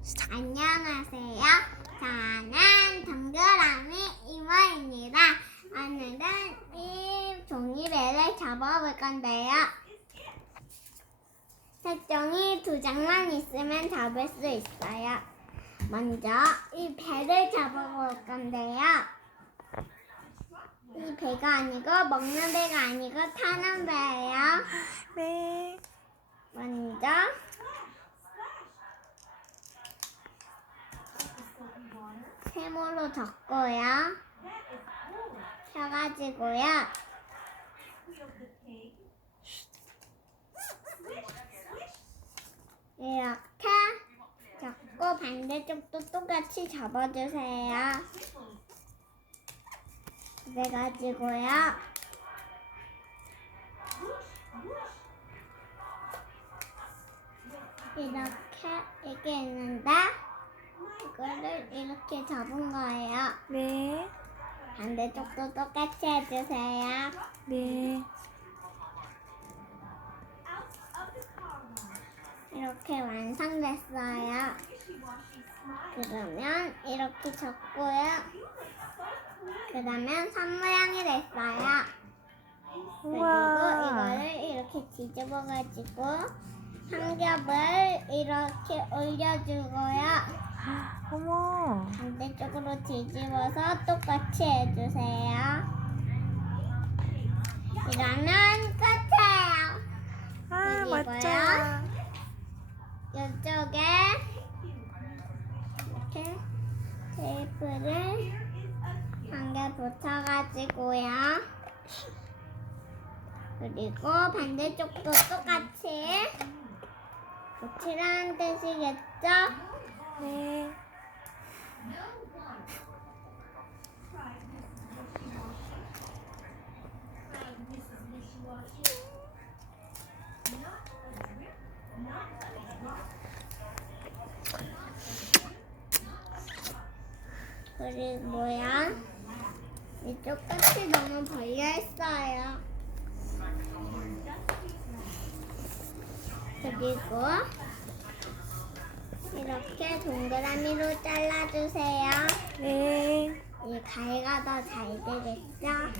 안녕하세요. 저는 동그라미 이모입니다. 오늘은 이 종이배를 잡아볼 건데요. 색종이 2장만 있으면 잡을 수 있어요. 먼저 이 배를 잡아볼 건데요. 이 배가 아니고 먹는 배가 아니고 타는 배예요. 네. 먼저 세모로 접고요. 펴가지고요. 이렇게 접고 반대쪽도 똑같이 접어주세요. 그래가지고요. 이렇게 있는데 이거를 이렇게 접은 거예요. 네. 반대쪽도 똑같이 해주세요. 네. 이렇게 완성됐어요. 그러면 이렇게 접고요. 그러면 선 모양이 됐어요. 그리고 이거를 이렇게 뒤집어가지고 한 겹을 이렇게 올려주고요. 어머. 반대쪽으로 뒤집어서 똑같이 해주세요. 이러면 끝이에요. 아, 그리고요. 멋져요. 이쪽에 이렇게 테이프를 한 개 붙여가지고요. 그리고 반대쪽도 똑같이 붙이라는 뜻이겠죠? 네. 그리고요. 이쪽 끝이 너무 벌려있어요. 그리고 이렇게 동그라미로 잘라주세요. 네. 이 가위가 더 잘 되겠죠?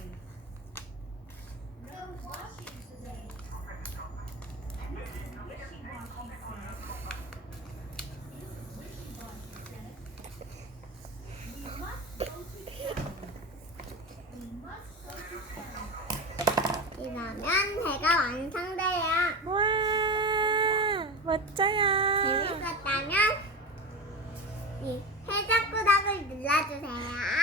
이러면 배가 완성돼요. 와, 멋져요. 재밌었다면 이 해적 구독을 눌러주세요.